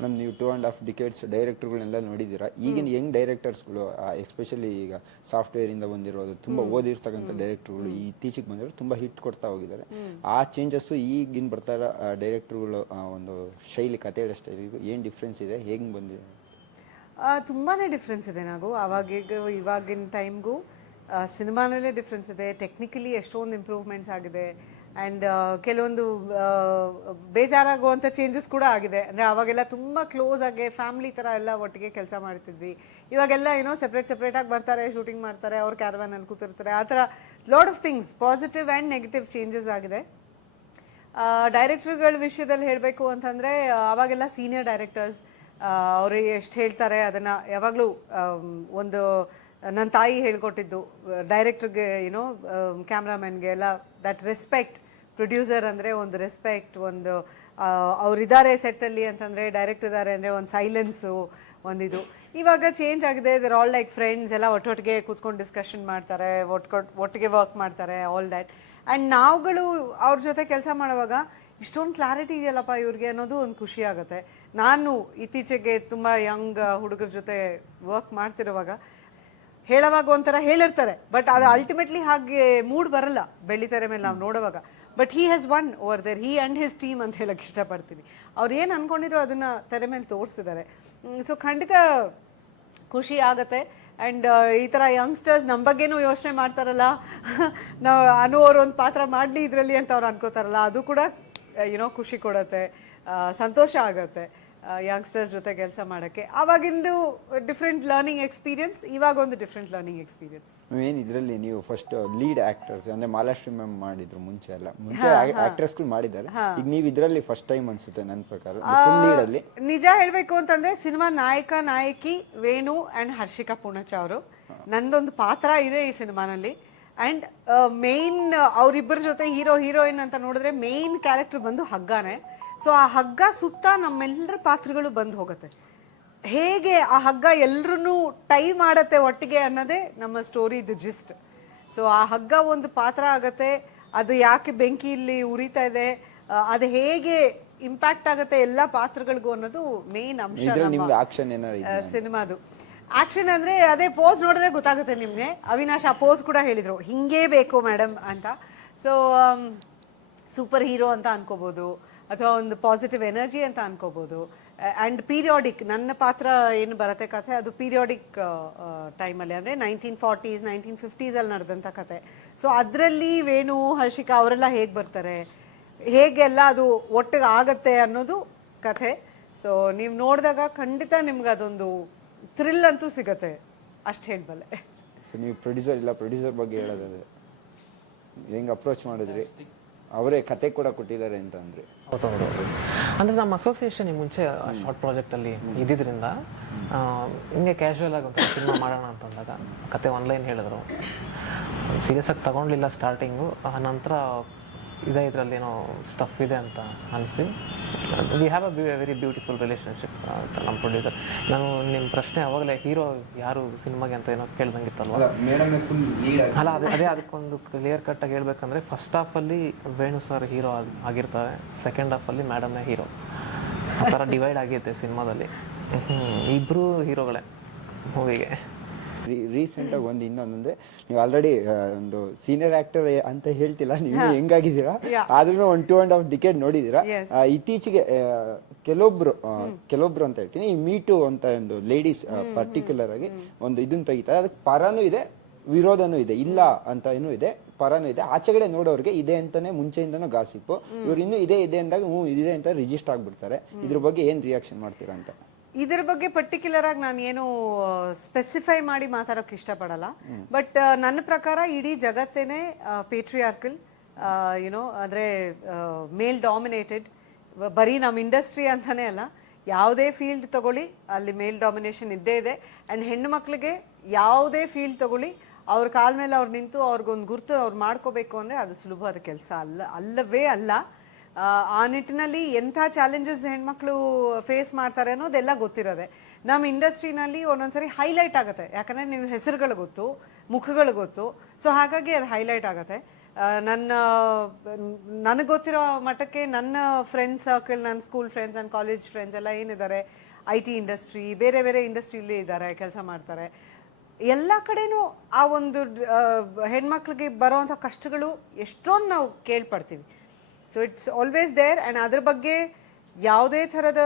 ಮ್ಯಾಮ್ ನೀವು ಟೂ ಆ್ಯಂಡ್ ಹಾಫ್ ಡಿಕೇಟ್ಸ್ ಡೈರೆಕ್ಟರ್ಗಳನ್ನೆಲ್ಲ ನೋಡಿದ್ದೀರಾ? ಈಗಿನ ಯಂಗ್ ಡೈರೆಕ್ಟರ್ಸ್ಗಳು ಎಸ್ಪೆಷಲಿ ಈಗ ಸಾಫ್ಟ್ವೇರಿಂದ ಬಂದಿರೋದು ತುಂಬ ಓದಿರ್ತಕ್ಕಂಥ ಡೈರೆಕ್ಟರ್ಗಳು ಈ ಇತ್ತೀಚೆಗೆ ಬಂದಿರೋ ತುಂಬ ಹಿಟ್ ಕೊಡ್ತಾ ಹೋಗಿದ್ದಾರೆ. ಆ ಚೇಂಜಸ್ಸು ಈಗಿನ ಬರ್ತಾ ಇರೋ ಡೈರೆಕ್ಟರ್ಗಳು ಒಂದು ಶೈಲಿ ಕಥೆ ಹೇಳೋ ಸ್ಟೈಲಿಗೂ ಏನು ಡಿಫ್ರೆನ್ಸ್ ಇದೆ? ಹೇಗೆ ಬಂದಿದೆ? ಆ, ತುಂಬಾನೇ ಡಿಫ್ರೆನ್ಸ್ ಇದೆ ನಾವು ಅವಾಗಿಗೂ ಇವಾಗಿನ ಟೈಮ್ಗೂ ಸಿನಿಮಾನಲ್ಲೇ ಡಿಫ್ರೆನ್ಸ್ ಇದೆ. ಟೆಕ್ನಿಕಲಿ ಎಷ್ಟೊಂದು ಇಂಪ್ರೂವ್ಮೆಂಟ್ಸ್ ಆಗಿದೆ. ಆ್ಯಂಡ್ ಕೆಲವೊಂದು ಬೇಜಾರಾಗುವಂಥ ಚೇಂಜಸ್ ಕೂಡ ಆಗಿದೆ. ಅಂದರೆ ಅವಾಗೆಲ್ಲ ತುಂಬ ಕ್ಲೋಸ್ ಆಗಿ ಫ್ಯಾಮಿಲಿ ಥರ ಎಲ್ಲ ಒಟ್ಟಿಗೆ ಕೆಲಸ ಮಾಡ್ತಿದ್ವಿ. ಇವಾಗೆಲ್ಲ ಏನೋ ಸಪ್ರೇಟ್ ಸೆಪ್ರೇಟಾಗಿ ಬರ್ತಾರೆ ಶೂಟಿಂಗ್ ಮಾಡ್ತಾರೆ ಅವ್ರ ಕ್ಯಾರವಾನಲ್ಲಿ ಕೂತಿರ್ತಾರೆ. ಆ ಥರ lot of things positive and negative changes ಆಗಿದೆ. ಡೈರೆಕ್ಟರ್ಗಳ ವಿಷಯದಲ್ಲಿ ಹೇಳಬೇಕು ಅಂತಂದರೆ ಅವಾಗೆಲ್ಲ ಸೀನಿಯರ್ ಡೈರೆಕ್ಟರ್ಸ್ ಅವರು ಎಷ್ಟು ಹೇಳ್ತಾರೆ ಅದನ್ನು ಯಾವಾಗಲೂ ಒಂದು ನನ್ನ ತಾಯಿ ಹೇಳ್ಕೊಟ್ಟಿದ್ದು, ಡೈರೆಕ್ಟ್ರಿಗೆ ಏನೋ ಕ್ಯಾಮ್ರಾಮನ್ಗೆ ಎಲ್ಲ ದಟ್ ರೆಸ್ಪೆಕ್ಟ್ ಪ್ರೊಡ್ಯೂಸರ್ ಅಂದರೆ ಒಂದು ರೆಸ್ಪೆಕ್ಟ್ ಒಂದು ಅವರಿದ್ದಾರೆ ಸೆಟ್ಟಲ್ಲಿ ಅಂತಂದರೆ ಡೈರೆಕ್ಟ್ ಇದ್ದಾರೆ ಅಂದರೆ ಒಂದು ಸೈಲೆನ್ಸು ಒಂದಿದು ಇವಾಗ ಚೇಂಜ್ ಆಗಿದೆ ದರ್ ಆಲ್ ಲೈಕ್ ಫ್ರೆಂಡ್ಸ್ ಎಲ್ಲ ಒಟ್ಟೊಟ್ಟಿಗೆ ಕೂತ್ಕೊಂಡು ಡಿಸ್ಕಷನ್ ಮಾಡ್ತಾರೆ ಒಟ್ಕೊಟ್ ಒಟ್ಟಿಗೆ ವರ್ಕ್ ಮಾಡ್ತಾರೆ ಆಲ್ ದ್ಯಾಟ್ ಆ್ಯಂಡ್ ನಾವುಗಳು ಅವ್ರ ಜೊತೆ ಕೆಲಸ ಮಾಡುವಾಗ, ಇಷ್ಟೊಂದು ಕ್ಲಾರಿಟಿ ಇದೆಯಲ್ಲಪ್ಪ ಇವ್ರಿಗೆ ಅನ್ನೋದು ಒಂದು ಖುಷಿ ಆಗುತ್ತೆ. ನಾನು ಇತ್ತೀಚೆಗೆ ತುಂಬ ಯಂಗ್ ಹುಡುಗರ ಜೊತೆ ವರ್ಕ್ ಮಾಡ್ತಿರುವಾಗ ಹೇಳುವಾಗ ಒಂಥರ ಹೇಳಿರ್ತಾರೆ ಬಟ್ ಅದು ಅಲ್ಟಿಮೇಟ್ಲಿ ಹಾಗೆ ಮೂಡ್ ಬರಲ್ಲ ಬೆಳ್ಳಿತೆರೆ ಮೇಲೆ ನಾವು ನೋಡುವಾಗ. But he has won over there he and his team ಅಂತ ಹೇಳಕ್ಕೆ ಇಷ್ಟಪಡ್ತೀನಿ. ಅವ್ರು ಏನು ಅನ್ಕೊಂಡಿರೋ ಅದನ್ನ ತೆರೆ ಮೇಲೆ ತೋರಿಸಿದ್ದಾರೆ. ಸೊ ಖಂಡಿತ ಖುಷಿ ಆಗುತ್ತೆ. ಆ್ಯಂಡ್ ಈ ಥರ ಯಂಗ್ಸ್ಟರ್ಸ್ ನಮ್ಮ ಬಗ್ಗೆನೂ ಯೋಚನೆ ಮಾಡ್ತಾರಲ್ಲ. ನಾವು ಅನು ಅವರು ಒಂದು ಪಾತ್ರ ಮಾಡಲಿ ಇದರಲ್ಲಿ ಅಂತ ಅವ್ರು ಅನ್ಕೋತಾರಲ್ಲ, ಅದು ಕೂಡ ಏನೋ ಖುಷಿ ಕೊಡುತ್ತೆ ಸಂತೋಷ ಆಗುತ್ತೆ. ಯಂಗ್ಸ್ಟರ್ಸ್ ಜೊತೆ ಕೆಲಸ ಮಾಡೋಕ್ಕೆ. ಅವಾಗಿಂದು ಡಿಫ್ರೆಂಟ್ ಲರ್ನಿಂಗ್ ಎಕ್ಸ್ಪೀರಿಯನ್ಸ್ ಇವಾಗ ಒಂದು ಡಿಫ್ರೆಂಟ್ ಲರ್ನಿಂಗ್ ಎಕ್ಸ್ಪೀರಿಯನ್ಸ್ ಏನು ಇದರಲ್ಲಿ ನೀವು ಫಸ್ಟ್ ಲೀಡ್ ಆಕ್ಟರ್ಸ್ ಅಂದ್ರೆ ಮಾಲಾಶ್ರೀ ಮ್ಯಾಮ್ ಮಾಡಿದ್ರು ಮುಂಚೆ ಎಲ್ಲ. ಮುಂಚೆ ಆಕ್ಟರ್ಸ್ಗಳು ಮಾಡಿದ್ದಾರೆ. ಈಗ ನೀವು ಇದರಲ್ಲಿ ಫಸ್ಟ್ ಟೈಮ್ ಅನ್ಸುತ್ತೆ ನನ್ನ ಪ್ರಕಾರ ಫುಲ್ ಲೀಡ್ ಅಲ್ಲಿ. ನಿಜ ಹೇಳಬೇಕು ಅಂತಂದ್ರೆ ಸಿನಿಮಾ ನಾಯಕ ನಾಯಕಿ ವೇಣು ಅಂಡ್ ಹರ್ಷಿಕಾ ಪೂಣಚ ಅವರು. ನಂದೊಂದು ಪಾತ್ರ ಇದೆ ಈ ಸಿನಿಮಾನಲ್ಲಿ. ಅಂಡ್ ಮೇನ್ ಅವರಿಬ್ಬರ ಜೊತೆ ಹೀರೋ ಹೀರೋಯಿನ್ ಅಂತ ನೋಡಿದ್ರೆ ಮೇನ್ ಕ್ಯಾರೆಕ್ಟರ್ ಬಂದು ಹಗ್ಗಾನೆ. ಸೊ ಆ ಹಗ್ಗ ಸುತ್ತ ನಮ್ಮೆಲ್ಲರ ಪಾತ್ರಗಳು ಬಂದು ಹೋಗುತ್ತೆ. ಹೇಗೆ ಆ ಹಗ್ಗ ಎಲ್ರೂ ಟೈ ಮಾಡತ್ತೆ ಒಟ್ಟಿಗೆ ಅನ್ನೋದೇ ನಮ್ಮ ಸ್ಟೋರಿ ಇದು ಜಿಸ್ಟ್ ಸೊ ಆ ಹಗ್ಗ ಒಂದು ಪಾತ್ರ ಆಗತ್ತೆ ಅದು ಯಾಕೆ ಬೆಂಕಿಯಲ್ಲಿ ಉರಿತಾ ಇದೆ ಅದು ಹೇಗೆ ಇಂಪ್ಯಾಕ್ಟ್ ಆಗುತ್ತೆ ಎಲ್ಲ ಪಾತ್ರಗಳಿಗೂ ಅನ್ನೋದು ಮೇನ್ ಅಂಶ ಸಿನಿಮಾದು. ಆಕ್ಷನ್ ಅಂದ್ರೆ ಅದೇ ಪೋಸ್ ನೋಡಿದ್ರೆ ಗೊತ್ತಾಗುತ್ತೆ ನಿಮ್ಗೆ. ಅವಿನಾಶ್ ಆ ಪೋಸ್ ಕೂಡ ಹೇಳಿದ್ರು. ಹಿಂಗೇ ಬೇಕು ಮೇಡಮ್ ಅಂತ. ಸೊ ಸೂಪರ್ ಹೀರೋ ಅಂತ ಅನ್ಕೋಬಹುದು ಅಥವಾ ಒಂದು ಪಾಸಿಟಿವ್ ಎನರ್ಜಿ ಅಂತ ಅನ್ಕೋಬಹುದು ಅಂಡ್ ಪೀರಿಯಾಡಿಕ್ ನನ್ನ ಪಾತ್ರ ಏನು ಬರತ್ತೆ ಕಥೆ? ಅದು ಪೀರಿಯಾಡಿಕ್ ಟೈಮಲ್ಲಿ ಅಂದರೆ ನೈನ್ಟೀನ್ ಫಾರ್ಟೀಸ್ ನೈನ್ಟೀನ್ ಫಿಫ್ಟೀಸಲ್ಲಿ ನಡೆದಂಥ ಕಥೆ. ಸೊ ಅದರಲ್ಲಿ ವೇಣು ಹರ್ಷಿಕಾ ಅವರೆಲ್ಲ ಹೇಗೆ ಬರ್ತಾರೆ? ಹೇಗೆಲ್ಲ ಅದು ಒಟ್ಟಿಗೆ ಆಗತ್ತೆ ಅನ್ನೋದು ಕಥೆ. ಸೊ ನೀವು ನೋಡಿದಾಗ ಖಂಡಿತ ನಿಮ್ಗೆ ಅದೊಂದು ಥ್ರಿಲ್ ಅಂತೂ ಸಿಗತ್ತೆ. ಅಷ್ಟು ಹೇಳಬಲ್ಲೆ. ಸೊ ನೀವು ಪ್ರೊಡ್ಯೂಸರ್ ಇಲ್ಲ ಪ್ರೊಡ್ಯೂಸರ್ ಬಗ್ಗೆ ಹೇಳೋದಾದ್ರೆ ಹೆಂಗ್ ಅಪ್ರೋಚ್ ಮಾಡಿದ್ರಿ? ಅವರೇ ಕತೆ ಕೂಡ ಕೊಟ್ಟಿದ್ದಾರೆ ಅಂತ ಅಂದ್ರೆ ನಮ್ಮ ಅಸೋಸಿಯೇಷನ್ ಈ ಮುಂಚೆ ಶಾರ್ಟ್ ಪ್ರಾಜೆಕ್ಟಲ್ಲಿ ಇದ್ದಿದ್ದರಿಂದ ಹಿಂಗೆ ಕ್ಯಾಶುವಲ್ ಆಗಿ ಒಂದು ಸಿನಿಮಾ ಮಾಡೋಣ ಅಂತಂದಾಗ ಕತೆ ಆನ್ಲೈನ್ ಹೇಳಿದ್ರು. ಸೀರಿಯಸ್ ಆಗಿ ತಗೊಂಡ್ಲಿಲ್ಲ ಸ್ಟಾರ್ಟಿಂಗು ಆ, ನಂತರ ಇದೆ ಇದರಲ್ಲಿ ಏನೋ ಸ್ಟಫ್ ಇದೆ ಅಂತ ಅನಿಸಿ. We have a very beautiful relationship ಅಂತ ನಮ್ಮ ಪ್ರೊಡ್ಯೂಸರ್ ನಾನು ನಿಮ್ಮ ಪ್ರಶ್ನೆ ಅವಾಗಲೇ ಹೀರೋ ಯಾರು ಸಿನಿಮಾಗೆ ಅಂತ ಏನೋ ಕೇಳ್ದಂಗಿತ್ತಲ್ವ? ಅಲ್ಲ ಅದೇ ಅದೇ ಅದಕ್ಕೊಂದು ಕ್ಲಿಯರ್ ಕಟ್ಟಾಗಿ ಹೇಳ್ಬೇಕಂದ್ರೆ ಫಸ್ಟ್ ಹಾಫಲ್ಲಿ ವೇಣು ಸರ್ ಹೀರೋ ಆಗಿರ್ತಾರೆ. ಸೆಕೆಂಡ್ ಹಾಫಲ್ಲಿ ಮೇಡಮ್ನೇ ಹೀರೋ ಆ ಥರ ಡಿವೈಡ್ ಆಗೈತೆ ಸಿನಿಮಾದಲ್ಲಿ. ಇಬ್ಬರೂ ಹೀರೋಗಳೇ ಮೂವಿಗೆ ರೀಸೆಂಟಾಗಿ ಒಂದು ಇನ್ನೊಂದಂದ್ರೆ ನೀವು ಆಲ್ರೆಡಿ ಒಂದು ಸೀನಿಯರ್ ಆಕ್ಟರ್ ಅಂತ ಹೇಳ್ತಿಲ್ಲ ನೀವು ಹೆಂಗಾಗಿದ್ದೀರಾ? ಆದ್ರೂ ಒಂದು ಟೂ ಅಂಡ್ ಹಾಫ್ ಡಿಕೆಟ್. ಆ, ಇತ್ತೀಚೆಗೆ ಕೆಲವೊಬ್ರು ಕೆಲವೊಬ್ರು ಅಂತ ಹೇಳ್ತೀನಿ ಈ ಮೀಟು ಅಂತ ಒಂದು ಲೇಡೀಸ್ ಪರ್ಟಿಕ್ಯುಲರ್ ಆಗಿ ಒಂದು ಇದನ್ನ ತೆಗಿತಾರೆ. ಅದಕ್ಕೆ ಪರನೂ ಇದೆ ವಿರೋಧನೂ ಇದೆ ಇಲ್ಲ ಅಂತ ಏನೂ ಇದೆ ಪರನೂ ಇದೆ. ಆಚೆಗಡೆ ನೋಡೋರಿಗೆ ಇದೆ ಅಂತಾನೆ ಮುಂಚೆಯಿಂದನೂ ಗಾಸಿಪ್ಪು ಇವ್ರು ಇನ್ನೂ ಇದೆ ಇದೆ ಅಂದಾಗ ಹ್ಞೂ ಇದೆ ಅಂತ ರಿಜಿಸ್ಟರ್ ಆಗ್ಬಿಡ್ತಾರೆ. ಇದ್ರ ಬಗ್ಗೆ ಏನ್ ರಿಯಾಕ್ಷನ್ ಮಾಡ್ತೀರಾ ಅಂತ? ಇದ್ರ ಬಗ್ಗೆ ಪರ್ಟಿಕ್ಯುಲರ್ ಆಗಿ ನಾನು ಏನು ಸ್ಪೆಸಿಫೈ ಮಾಡಿ ಮಾತಾಡೋಕೆ ಇಷ್ಟಪಡಲ್ಲ. ಬಟ್ ನನ್ನ ಪ್ರಕಾರ ಇಡೀ ಜಗತ್ತೇನೆ ಪೇಟ್ರಿಯಾರ್ಕಲ್ ಯುನೋ ಅಂದ್ರೆ ಮೇಲ್ ಡಾಮಿನೇಟೆಡ್ ಬರೀ ನಮ್ಮ ಇಂಡಸ್ಟ್ರಿ ಅಂತಲೇ ಅಲ್ಲ. ಯಾವುದೇ ಫೀಲ್ಡ್ ತಗೊಳ್ಳಿ ಅಲ್ಲಿ ಮೇಲ್ ಡಾಮಿನೇಷನ್ ಇದ್ದೇ ಇದೆ. ಅಂಡ್ ಹೆಣ್ಣು ಮಕ್ಕಳಿಗೆ ಯಾವುದೇ ಫೀಲ್ಡ್ ತಗೊಳ್ಳಿ ಅವ್ರ ಕಾಲ ಮೇಲೆ ಅವ್ರು ನಿಂತು ಅವ್ರಿಗೊಂದು ಗುರುತು ಅವ್ರು ಮಾಡ್ಕೋಬೇಕು ಅಂದ್ರೆ ಅದು ಸುಲಭವಾದ ಕೆಲಸ ಅಲ್ಲ ಅಲ್ಲವೇ ಅಲ್ಲ. ಆ, ನಿಟ್ಟಿನಲ್ಲಿ ಎಂಥ ಚಾಲೆಂಜಸ್ ಹೆಣ್ಮಕ್ಳು ಫೇಸ್ ಮಾಡ್ತಾರೆ ಅನ್ನೋದೆಲ್ಲ ಗೊತ್ತಿರೋದೆ. ನಮ್ಮ ಇಂಡಸ್ಟ್ರಿನಲ್ಲಿ ಒಂದೊಂದ್ಸರಿ ಹೈಲೈಟ್ ಆಗುತ್ತೆ. ಯಾಕಂದರೆ ನಿಮ್ಮ ಹೆಸರುಗಳು ಗೊತ್ತು ಮುಖಗಳು ಗೊತ್ತು. ಸೊ ಹಾಗಾಗಿ ಅದು ಹೈಲೈಟ್ ಆಗುತ್ತೆ. ನನ್ನ ನನಗೆ ಗೊತ್ತಿರೋ ಮಟ್ಟಕ್ಕೆ ನನ್ನ ಫ್ರೆಂಡ್ ಸರ್ಕಲ್ ನನ್ನ ಸ್ಕೂಲ್ ಫ್ರೆಂಡ್ಸ್ ನನ್ನ ಕಾಲೇಜ್ ಫ್ರೆಂಡ್ಸ್ ಎಲ್ಲ ಏನಿದ್ದಾರೆ? ಐ ಟಿ ಇಂಡಸ್ಟ್ರಿ ಬೇರೆ ಬೇರೆ ಇಂಡಸ್ಟ್ರಿಲಿ ಇದ್ದಾರೆ ಕೆಲಸ ಮಾಡ್ತಾರೆ. ಎಲ್ಲ ಕಡೆನೂ ಆ ಒಂದು ಹೆಣ್ಮಕ್ಳಿಗೆ ಬರುವಂಥ ಕಷ್ಟಗಳು ಎಷ್ಟೊಂದು ನಾವು ಕೇಳ್ಪಡ್ತೀವಿ. So it's always there and ಅದ್ರ ಬಗ್ಗೆ ಯಾವುದೇ ಥರದ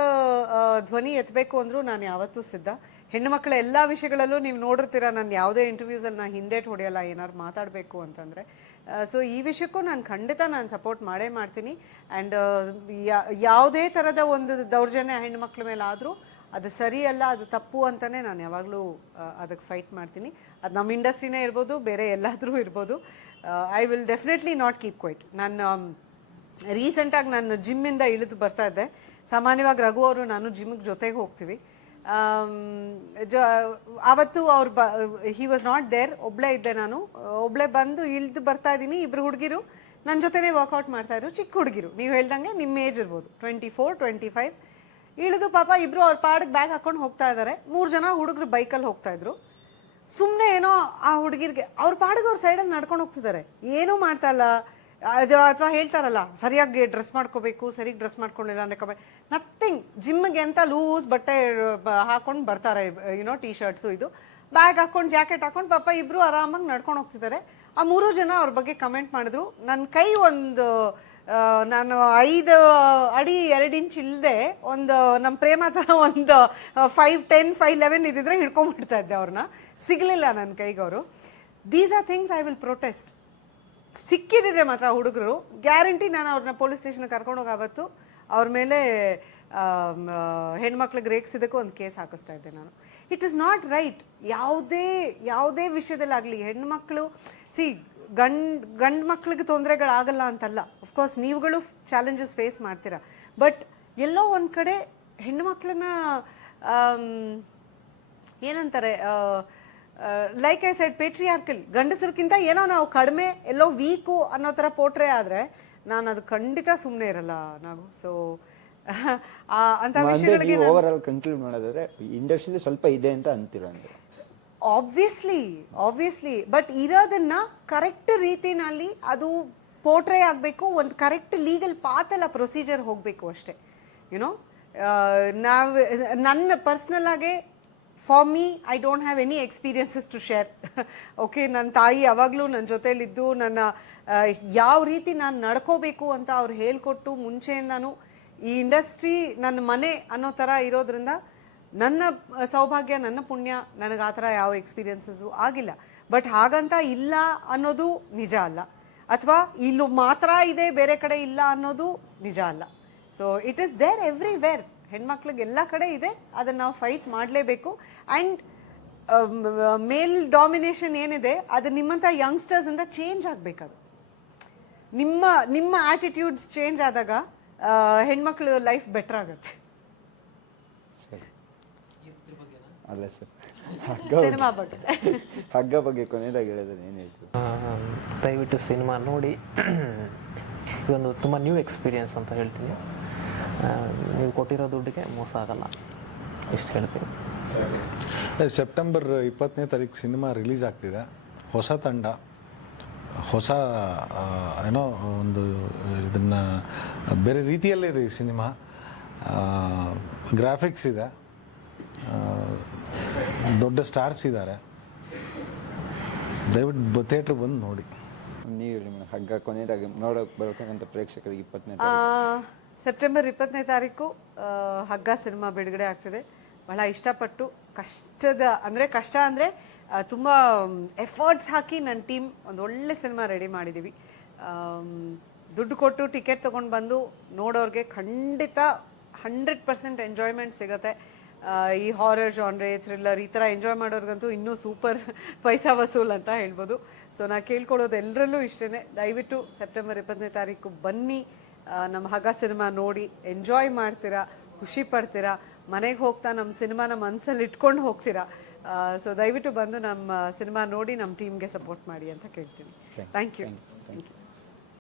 ಧ್ವನಿ ಎತ್ತಬೇಕು ಅಂದರೂ ನಾನು ಯಾವತ್ತೂ ಸಿದ್ಧ. ಹೆಣ್ಣು ಮಕ್ಕಳ ಎಲ್ಲ ವಿಷಯಗಳಲ್ಲೂ ನೀವು ನೋಡಿರ್ತೀರ, ನಾನು ಯಾವುದೇ ಇಂಟರ್ವ್ಯೂಸಲ್ಲಿ ನಾನು ಹಿಂದೇಟ್ ಹೊಡೆಯಲ್ಲ ಏನಾದ್ರು ಮಾತಾಡಬೇಕು ಅಂತಂದರೆ. ಸೊ ಈ ವಿಷಯಕ್ಕೂ ನಾನು ಖಂಡಿತ ನಾನು ಸಪೋರ್ಟ್ ಮಾಡೇ ಮಾಡ್ತೀನಿ. ಆ್ಯಂಡ್ ಯಾವುದೇ ಥರದ ಒಂದು ದೌರ್ಜನ್ಯ ಹೆಣ್ಣು ಮಕ್ಕಳ ಮೇಲೆ ಆದರೂ ಅದು ಸರಿಯಲ್ಲ ಅದು ತಪ್ಪು ಅಂತಲೇ ನಾನು ಯಾವಾಗಲೂ ಅದಕ್ಕೆ ಫೈಟ್ ಮಾಡ್ತೀನಿ. ಅದು ನಮ್ಮ ಇಂಡಸ್ಟ್ರಿನೇ ಇರ್ಬೋದು, ಬೇರೆ ಎಲ್ಲಾದರೂ ಇರ್ಬೋದು. I will definitely not keep quiet ನಾನು ರೀಸೆಂಟಾಗಿ ನಾನು ಜಿಮ್ಮಿಂದ ಇಳಿದು ಬರ್ತಾ ಇದ್ದೆ. ಸಾಮಾನ್ಯವಾಗಿ ರಘು ಅವರು, ನಾನು ಜಿಮ್ಗೆ ಜೊತೆಗೆ ಹೋಗ್ತೀವಿ. ಅವತ್ತು ಆವತ್ತು ಅವ್ರು ಬ ಹಿ ವಾಸ್ ನಾಟ್ ದೇರ್ ಒಬ್ಳೆ ಇದ್ದೆ ನಾನು. ಒಬ್ಳೆ ಬಂದು ಇಳಿದು ಬರ್ತಾ ಇದ್ದೀನಿ. ಇಬ್ರು ಹುಡುಗಿರು. ನನ್ನ ಜೊತೆನೇ ವರ್ಕೌಟ್ ಮಾಡ್ತಾ ಇದ್ರು. ಚಿಕ್ಕ ಹುಡುಗಿರು. ನೀವು ಹೇಳ್ದಂಗೆ ನಿಮ್ಮ ಏಜ್ ಇರ್ಬೋದು. ಟ್ವೆಂಟಿ ಫೋರ್ ಟ್ವೆಂಟಿ ಫೈವ್ ಇಳಿದು ಪಾಪ ಇಬ್ರು ಅವ್ರ ಪಾಡಿಗೆ ಬ್ಯಾಗ್ ಹಾಕೊಂಡು ಹೋಗ್ತಾ ಇದ್ದಾರೆ ಮೂರು ಜನ ಹುಡುಗರು ಬೈಕಲ್ಲಿ ಹೋಗ್ತಾ ಇದ್ರು. ಸುಮ್ಮನೆ ಏನೋ ಆ ಹುಡುಗಿರ್ಗೆ, ಅವ್ರ ಪಾಡಿಗೆ ಅವ್ರ ಸೈಡಲ್ಲಿ ನಡ್ಕೊಂಡು ಹೋಗ್ತಿದ್ದಾರೆ ಏನೂ ಮಾಡ್ತಾ ಇಲ್ಲ. ಅದು ಅಥವಾ ಹೇಳ್ತಾರಲ್ಲ, ಸರಿಯಾಗಿ ಡ್ರೆಸ್ ಮಾಡ್ಕೋಬೇಕು, ಸರಿಯಾಗಿ ಡ್ರೆಸ್ ಮಾಡ್ಕೊಂಡಿಲ್ಲ ಅಂದ್ರೆ ನಥಿಂಗ್ ಜಿಮ್ಗೆ ಅಂತ ಲೂಸ್ ಬಟ್ಟೆ ಹಾಕೊಂಡು ಬರ್ತಾರೆ ಯುನೋ ಟೀ ಶರ್ಟ್ಸು ಇದು. ಬ್ಯಾಗ್ ಹಾಕೊಂಡು ಜಾಕೆಟ್ ಹಾಕೊಂಡು, ಪಾಪ ಇಬ್ರು ಆರಾಮಾಗಿ ನಡ್ಕೊಂಡು ಹೋಗ್ತಿದ್ದಾರೆ. ಆ ಮೂರು ಜನ ಅವ್ರ ಬಗ್ಗೆ ಕಮೆಂಟ್ ಮಾಡಿದ್ರು. ನನ್ನ ಕೈ ಒಂದು ನಾನು ಐದು ಅಡಿ ಎರಡು ಇಂಚ್ ಇಲ್ಲದೆ ಒಂದು ನಮ್ಮ ಪ್ರೇಮ ಥರ ಒಂದು ಫೈವ್ ಟೆನ್ ಫೈವ್ ಲೆವೆನ್ ಇದ್ದಿದ್ರೆ ಹಿಡ್ಕೊಂಡ್ಬಿಡ್ತಾ ಇದ್ದೆ ಅವ್ರನ್ನ ಸಿಗಲಿಲ್ಲ ನನ್ನ ಕೈಗೆ ಅವರು. These are things I will protest ಸಿಕ್ಕಿದ್ರೆ ಮಾತ್ರ ಹುಡುಗರು. ಗ್ಯಾರಂಟಿ ನಾನು ಅವ್ರನ್ನ ಪೊಲೀಸ್ ಸ್ಟೇಷನ್ ಕರ್ಕೊಂಡು ಹೋಗಾವತ್ತು ಅವ್ರ ಮೇಲೆ ಹೆಣ್ಮಕ್ಳಿಗೆ ರೇಗಿಸಿದಕ್ಕೂ ಒಂದು ಕೇಸ್ ಹಾಕಿಸ್ತಾ ಇದ್ದೆ ನಾನು. ಇಟ್ ಇಸ್ ನಾಟ್ ರೈಟ್ ಯಾವುದೇ ಯಾವುದೇ ವಿಷಯದಲ್ಲಾಗಲಿ ಹೆಣ್ಮಕ್ಳು ಸಿ ಗಂಡ್, ಗಂಡು ಮಕ್ಳಿಗೆ ತೊಂದರೆಗಳಾಗಲ್ಲ ಅಂತಲ್ಲ. ಅಫ್ಕೋರ್ಸ್ ನೀವುಗಳು ಚಾಲೆಂಜಸ್ ಫೇಸ್ ಮಾಡ್ತೀರಾ. ಬಟ್ ಎಲ್ಲೋ ಒಂದು ಕಡೆ ಹೆಣ್ಣು ಮಕ್ಕಳನ್ನ ಏನಂತಾರೆ ಲೈಕ್ ಐ ಸೈಡ್ ಪೇಟ್ರಿಯಾರ್ಕಲ್ ಗಂಡಸರ್ಕಿಂತ ಏನೋ ನಾವು ಕಡಿಮೆ ಎಲ್ಲೋ ವೀಕು ಅನ್ನೋ ಥರ ಪೋಟ್ರೆ ಆದರೆ ನಾನು ಅದು ಖಂಡಿತ ಸುಮ್ಮನೆ ಇರಲ್ಲ ನಾವು ಸೊ ಅಂತ ವಿಷಯಗಳಿಗೆ ಓವರ್ ಆಲ್ ಕನ್ಕ್ಲೂಡ್ ಮಾಡೋದಾದ್ರೆ ಇಂಡಸ್ಟ್ರಿಲಿ ಸ್ವಲ್ಪ ಇದೆ ಅಂತ ಅಂತೀರ ಅಂದ್ರೆ? ಆಬ್ವಿಯಸ್ಲಿ ಆಬ್ವಿಯಸ್ಲಿ ಬಟ್ ಇರೋದನ್ನ ಕರೆಕ್ಟ್ ರೀತಿನಲ್ಲಿ ಅದು ಪೋರ್ಟ್ರೇ ಆಗಬೇಕು ಒಂದು ಕರೆಕ್ಟ್ ಲೀಗಲ್ ಪಾತಲ್ಲ ಪ್ರೊಸೀಜರ್ ಹೋಗಬೇಕು ಅಷ್ಟೇ ಯುನೋ ನಾವು ನನ್ನ ಪರ್ಸ್ನಲ್ ಆಗಿ for me I don't have any experiences to share okay ನನ್ನ ತಾಯಿ ಯಾವಾಗಲೂ ನನ್ನ ಜೊತೆಯಲ್ಲಿದ್ದು ನನ್ನ ಯಾವ ರೀತಿ ನಾನು ನಡ್ಕೋಬೇಕು ಅಂತ ಅವ್ರು ಹೇಳ್ಕೊಟ್ಟು ಮುಂಚೆಯಿಂದಾನು ಈ ಇಂಡಸ್ಟ್ರಿ ನನ್ನ ಮನೆ ಅನ್ನೋ ಥರ ಇರೋದ್ರಿಂದ ನನ್ನ ಸೌಭಾಗ್ಯ, ನನ್ನ ಪುಣ್ಯ ನನಗೆ ಆ ಥರ ಯಾವ ಎಕ್ಸ್ಪೀರಿಯನ್ಸಸ್ಸು ಆಗಿಲ್ಲ. ಬಟ್ ಹಾಗಂತ ಇಲ್ಲ ಅನ್ನೋದು ನಿಜ ಅಲ್ಲ. ಅಥವಾ ಇಲ್ಲೂ ಮಾತ್ರ ಇದೆ, ಬೇರೆ ಕಡೆ ಇಲ್ಲ ಅನ್ನೋದು ನಿಜ ಅಲ್ಲ. So it is there everywhere ಹೆಣ್ಮಕ್ಳಿಗೆ ಎಲ್ಲ ಕಡೆ ಇದೆ ಅದನ್ನು ನಾವು ಫೈಟ್ ಮಾಡಲೇಬೇಕು. ಆ್ಯಂಡ್ ಮೇಲ್ ಡಾಮಿನೇಷನ್ ಏನಿದೆ ಅದು ನಿಮ್ಮಂಥ ಯಂಗ್ಸ್ಟರ್ಸಿಂದ ಚೇಂಜ್ ಆಗಬೇಕದು ನಿಮ್ಮ ನಿಮ್ಮ ಆಟಿಟ್ಯೂಡ್ಸ್ ಚೇಂಜ್ ಆದಾಗ ಹೆಣ್ಮಕ್ಳು ಲೈಫ್ ಬೆಟರ್ ಆಗುತ್ತೆ. ಸರಿ. ಅಲ್ಲ ಸರ್. ಹಗ್ಗ ಬಗ್ಗೆ- ಸಿನಿಮಾ ಬಗ್ಗೆ ಹಗ್ಗ ಬಗ್ಗೆ ಕೊನೆಯದಾಗಿ ಹೇಳಿದ್ರೆ ಏನು ಹೇಳ್ತೀವಿ ಆ, ದಯವಿಟ್ಟು ಸಿನಿಮಾ ನೋಡಿ. ಇದೊಂದು ತುಂಬ ನ್ಯೂ ಎಕ್ಸ್ಪೀರಿಯನ್ಸ್ ಅಂತ ಹೇಳ್ತೀನಿ. ನೀವು ಕೊಟ್ಟಿರೋ ದುಡ್ಡಿಗೆ ಮೋಸ ಆಗಲ್ಲ. ಇಷ್ಟು ಹೇಳ್ತೀನಿ. ಸೆಪ್ಟೆಂಬರ್ ಇಪ್ಪತ್ತನೇ ತಾರೀಕು ಸಿನಿಮಾ ರಿಲೀಸ್ ಆಗ್ತಿದೆ. ಹೊಸ ತಂಡ ಹೊಸ ಏನೋ ಒಂದು ಇದನ್ನು ಬೇರೆ ರೀತಿಯಲ್ಲೇ ಇದೆ ಈ ಸಿನಿಮಾ. ಗ್ರಾಫಿಕ್ಸ್ ಇದೆ. ದೊಡ್ಡ ಸ್ಟಾರ್ಸ್ ಇದ್ದಾರೆ. ದಯವಿಟ್ಟು ಥಿಯೇಟ್ರ್ ಬಂದು ನೋಡಿ. ನೀವು ಹೇಳಿ ಮೇಡಮ್ ಹಗ್ಗ ಕೊನೆಯದಾಗಿ ನೋಡೋಕೆ ಬರ್ತಕ್ಕಂಥ ಪ್ರೇಕ್ಷಕರಿಗೆ ಇಪ್ಪತ್ತನೇ ಆ, ಸೆಪ್ಟೆಂಬರ್ ಇಪ್ಪತ್ತನೇ ತಾರೀಕು ಹಗ್ಗ ಸಿನಿಮಾ ಬಿಡುಗಡೆ ಆಗ್ತಿದೆ. ಬಹಳ ಇಷ್ಟಪಟ್ಟು ಕಷ್ಟದ, ಅಂದರೆ ಕಷ್ಟ ಅಂದರೆ ತುಂಬ ಎಫರ್ಟ್ಸ್ ಹಾಕಿ ನನ್ನ ಟೀಮ್ ಒಂದು ಒಳ್ಳೆ ಸಿನಿಮಾ ರೆಡಿ ಮಾಡಿದ್ದೀವಿ ದುಡ್ಡು ಕೊಟ್ಟು ಟಿಕೆಟ್ ತೊಗೊಂಡು ಬಂದು ನೋಡೋರಿಗೆ ಖಂಡಿತ ಹಂಡ್ರೆಡ್ ಪರ್ಸೆಂಟ್ ಎಂಜಾಯ್ಮೆಂಟ್ ಸಿಗುತ್ತೆ. ಈ ಹಾರರ್ ಜಾನ್ರೆ ಥ್ರಿಲ್ಲರ್ ಈ ಥರ ಎಂಜಾಯ್ ಮಾಡೋರ್ಗಂತೂ ಇನ್ನೂ ಸೂಪರ್ ಪೈಸಾ ವಸೂಲ್ ಅಂತ ಹೇಳ್ಬೋದು. ಸೊ ನಾ ಕೇಳ್ಕೊಳ್ಳೋದು ಎಲ್ಲರಲ್ಲೂ ಇಷ್ಟೇ ದಯವಿಟ್ಟು ಸೆಪ್ಟೆಂಬರ್ ಇಪ್ಪತ್ತನೇ ತಾರೀಕು ಬನ್ನಿ. ನಮ್ಮ ಹಗ ಸಿನಿಮಾ ನೋಡಿ ಎಂಜಾಯ್ ಮಾಡ್ತೀರಾ ಖುಷಿ ಪಡ್ತೀರಾ ಮನೆಗೆ ಹೋಗ್ತಾ ನಮ್ಮ ಸಿನಿಮಾನ ಮನಸ್ಸಲ್ಲಿ ಇಟ್ಕೊಂಡು ಹೋಗ್ತೀರಾ ಸೊ ದಯವಿಟ್ಟು ಬಂದು ನಮ್ಮ ಸಿನಿಮಾ ನೋಡಿ ನಮ್ಮ ಟೀಮ್ಗೆ ಸಪೋರ್ಟ್ ಮಾಡಿ ಅಂತ ಕೇಳ್ತೀನಿ. Thank you thank you